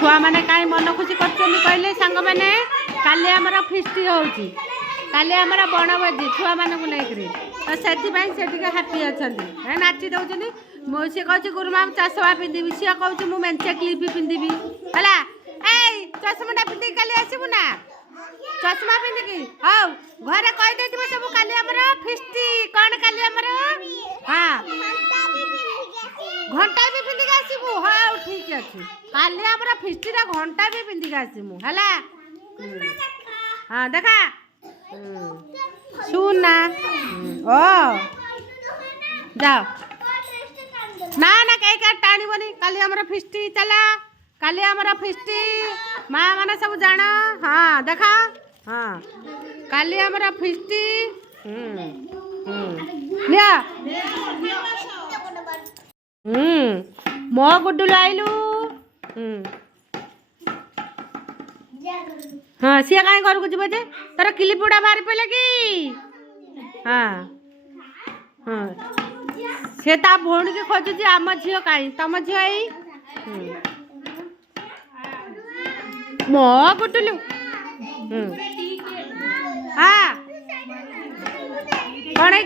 छुआ मैंने कहीं मन खुशी कर कहले सांग मैंने काली आमर फिस्ट होची काली आमर बनभोजी छुआ मानक नहीं तो से हापी अच्छा नाची दौरान सी कह गुरुमा चषमा पिंधि सी कह मेचे क्लिप पिंधि है चषमा पिंधिक काली आसबू ना चषमा पिंधिकी हौ घरे कहीदे सब काली आमर फिस्ट कौन काली आमर हाँ घंटा भी पिंधिक आसबू हाँ ठीक अच्छे काली आमर फिस्ट घंटा भी पिंधिक आसमु है हाँ देखा सुन ना ओ जाओ ना ना कहीं टाणबनी काली आमर फिस्टी चला काली आमर फिस्टी माँ मैंने सब जान हाँ देखा हाँ काली आमर फिस्टी मो गुड्डू आइलु हाँ सी कहीं घर को जीव जे तार क्लिप उड़ा बाहर पड़े कि हाँ हाँ से ता भौणी के खोजुची आम झील कहीं तुम झील आई मो गुटुलु हाँ कौन है